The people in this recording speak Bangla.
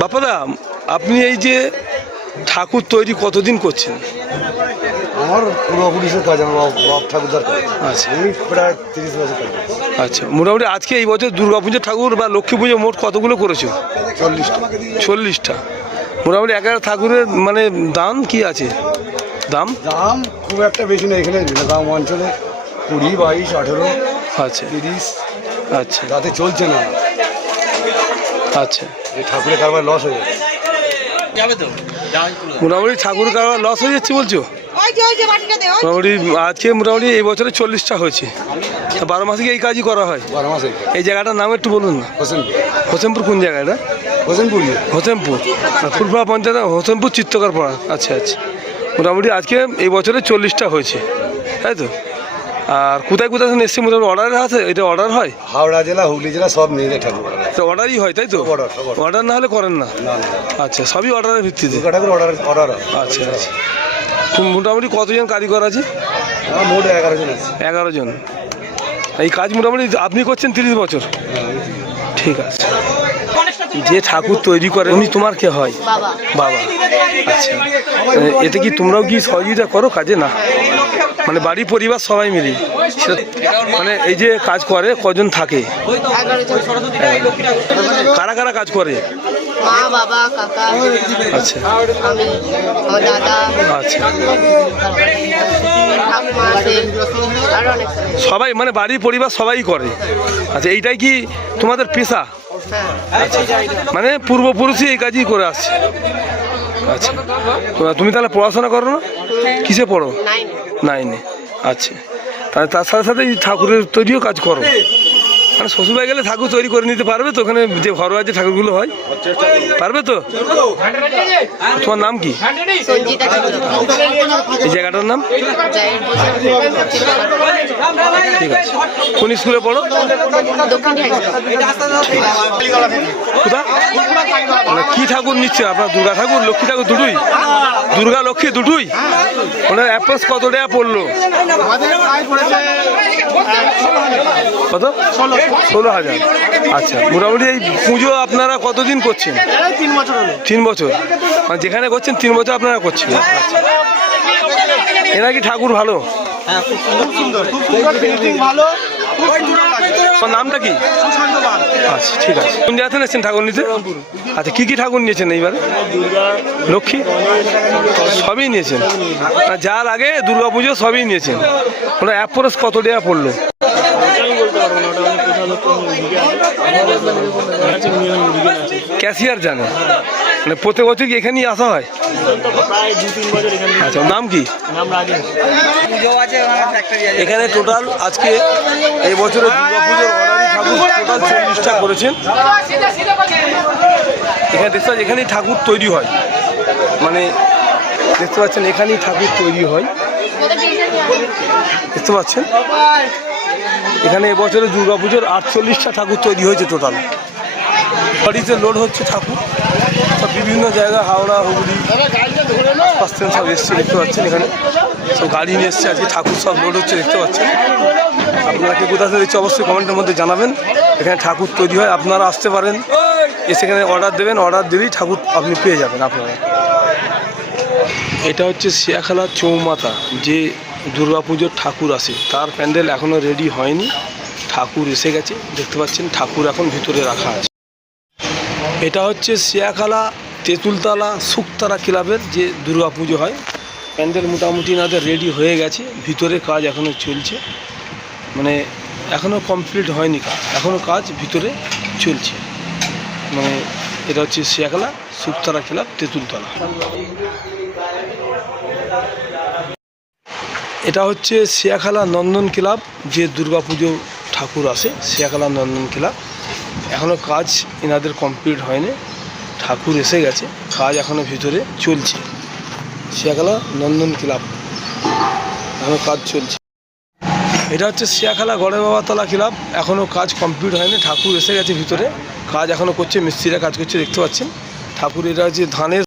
বাপাদা, আপনি এই যে ঠাকুর তৈরি কতদিন করছেন? আমার পূর্বপুরুষের কাজ, আমার বাপ ঠাকুরদার কাজ। আচ্ছা, আমি প্রায় 30 বছর কাজ। আচ্ছা, মোটামুটি আজকে এই বছর দুর্গাপুজোর ঠাকুর বা লক্ষ্মী পুজো মোট কতগুলো করেছো? 40টা। মোটামুটি এক একটা ঠাকুরের মানে দাম কি আছে? দাম দাম খুব একটা বেশি নেই এখানে গ্রাম অঞ্চলে 20, 22, 18, আচ্ছা 30। আচ্ছা যাতে চলছে না, আচ্ছা। এই ঠাকুরের কারবার লস হয়ে যাবে। মোটামুটি ঠাকুর কারবার লস হয়ে যাচ্ছে বলছো? মোটামুটি আজকে মোটামুটি এই বছরে 40টা হয়েছে। 12 মাসে কি এই কাজই করা হয়? 12 মাসে। এই জায়গাটার নাম একটু বলুন না। হোসেনপুর কোন জায়গাটা? হোসেনপুর ফুলপাড়া পঞ্চায়েত, হোসেনপুর চিত্তকার পাড়া। আচ্ছা আচ্ছা। মোটামুটি আজকে এই বছরে 40টা হয়েছে, তাই তো? আর কোথায় কোথায় এসছে মোটামুটি অর্ডার আছে? এটা অর্ডার হয়? হাওড়া জেলা, হুগলি জেলা সব নিয়ে যায় ঠাকুর। তো অর্ডারই হয়, তাই তো? অর্ডার না হলে করেন না? আচ্ছা, সবই অর্ডারের ভিত্তিতে? ঠাকুর অর্ডার। আচ্ছা আচ্ছা। মোটামুটি কতজন কারিগর আছে? মোট 11 জন আছে। 11 জন। এই কাজ মোটামুটি আপনি করছেন 30 বছর? ঠিক আছে। যে ঠাকুর তৈরি করে উনি তোমার কে হয়? বাবা। আচ্ছা, এতে কি তোমরাও কি সহযোগিতা করো কাজে? না, মানে বাড়ি পরিবার সবাই মিলে সেটা মানে এই যে কাজ করে কজন থাকে? কারা কারা কাজ করে? মা, বাবা, কাকা। আচ্ছা, আমি, আমার দাদা। আচ্ছা, ঠাকুমা আছে, আরো অনেক। সবাই মানে বাড়ি পরিবার সবাই করে। আচ্ছা, এইটাই কি তোমাদের পেশা? আচ্ছা, মানে পূর্বপুরুষই এই কাজই করে আসছে। আচ্ছা, তুমি তাহলে পড়াশোনা করো না? কিসে পড়ো? 9-এ। আচ্ছা, তাহলে তার সাথে সাথে এই ঠাকুরের তৈরিও কাজ করো? মানে শ্বশুরবাড়ি গেলে ঠাকুর তৈরি করে নিতে পারবে তো? ওখানে যে ঘরোয়া যে ঠাকুরগুলো হয় পারবে তো? তোমার নাম কি? এই জায়গাটার নাম? ঠিক আছে। কোন স্কুলে পড়ো? কোথা? কি ঠাকুর নিচ্ছে আপনার? দুর্গা ঠাকুর, লক্ষ্মী ঠাকুর দুটোই? দুর্গা লক্ষ্মী দুটোই? ওনার অ্যাপ্রোচ কত টাকা পড়লো? কত? 16,000। আচ্ছা, মোটামুটি এই পুজো আপনারা কতদিন করছেন? 3 বছর। মানে যেখানে করছেন 3 বছর আপনারা করছেন। আচ্ছা, এরা কি ঠাকুর ভালো? তোমার নামটা কি? আচ্ছা, ঠিক আছে। কোন জায়গাতে নিয়েছেন ঠাকুর নিতে? আচ্ছা, কি কি ঠাকুর নিয়েছেন এইবারে? লক্ষ্মী সবই নিয়েছেন? যার আগে দুর্গা পুজো সবই নিয়েছেন? ওটা অ্যাপ্রোচ কত টাকা পড়লো? ক্যাশিয়ার জানে? মানে প্রত্যেক বছর কি এখানেই আসা হয়? আচ্ছা, নাম কি? এখানে টোটাল আজকে এই বছরের দুর্গাপুজোর অর্ডারি ঠাকুর টোটাল 40টা করেছেন। এখানে দেখতে পাচ্ছেন এখানেই ঠাকুর তৈরি হয়, মানে দেখতে পাচ্ছেন এখানেই ঠাকুর তৈরি হয়, দেখতে পাচ্ছেন। এখানে এবছরে দুর্গাপুজোর 48টা ঠাকুর তৈরি হয়েছে টোটাল। গাড়িতে লোড হচ্ছে ঠাকুর, সব বিভিন্ন জায়গা, হাওড়া, হুগলি, আশপাশ থেকে সব এসছে, দেখতে পাচ্ছেন। এখানে সব গাড়ি নিয়ে এসছে আজকে, ঠাকুর সব লোড হচ্ছে, দেখতে পাচ্ছেন। আপনারা কে কোথা থেকে দেখছে অবশ্যই কমেন্টের মধ্যে জানাবেন। এখানে ঠাকুর তৈরি হয়, আপনারা আসতে পারেন, এসে এখানে অর্ডার দেবেন, অর্ডার দিলেই ঠাকুর আপনি পেয়ে যাবেন আপনারা। এটা হচ্ছে শিয়াখালা চৌমাথা, যে দুর্গাপুজোর ঠাকুর আসে তার প্যান্ডেল এখনও রেডি হয়নি, ঠাকুর এসে গেছে, দেখতে পাচ্ছেন। ঠাকুর এখন ভিতরে রাখা আছে। এটা হচ্ছে শিয়াখালা তেঁতুলতলা শুকতারা ক্লাবের যে দুর্গাপুজো হয়, প্যান্ডেল মোটামুটি এনাদের রেডি হয়ে গেছে, ভিতরে কাজ এখনও চলছে, মানে এখনও কমপ্লিট হয়নি কাজ, এখনও কাজ ভিতরে চলছে। মানে এটা হচ্ছে শিয়াখালা শুকতারা ক্লাব তেঁতুলতলা। এটা হচ্ছে শিয়াখালা নন্দন ক্লাব, যে দুর্গাপুজো ঠাকুর আসে, শিয়াখালা নন্দন ক্লাব। এখনও কাজ এনাদের কমপ্লিট হয়নি, ঠাকুর এসে গেছে, কাজ এখনও ভিতরে চলছে। শিয়াখালা নন্দন ক্লাব এখনও কাজ চলছে। এটা হচ্ছে শিয়াখালা গড়ে বাবাতলা ক্লাব, এখনও কাজ কমপ্লিট হয়নি, ঠাকুর এসে গেছে ভিতরে, কাজ এখনও করছে, মিস্ত্রিরা কাজ করছে, দেখতে পাচ্ছেন। ঠাকুর এটা হচ্ছে ধানের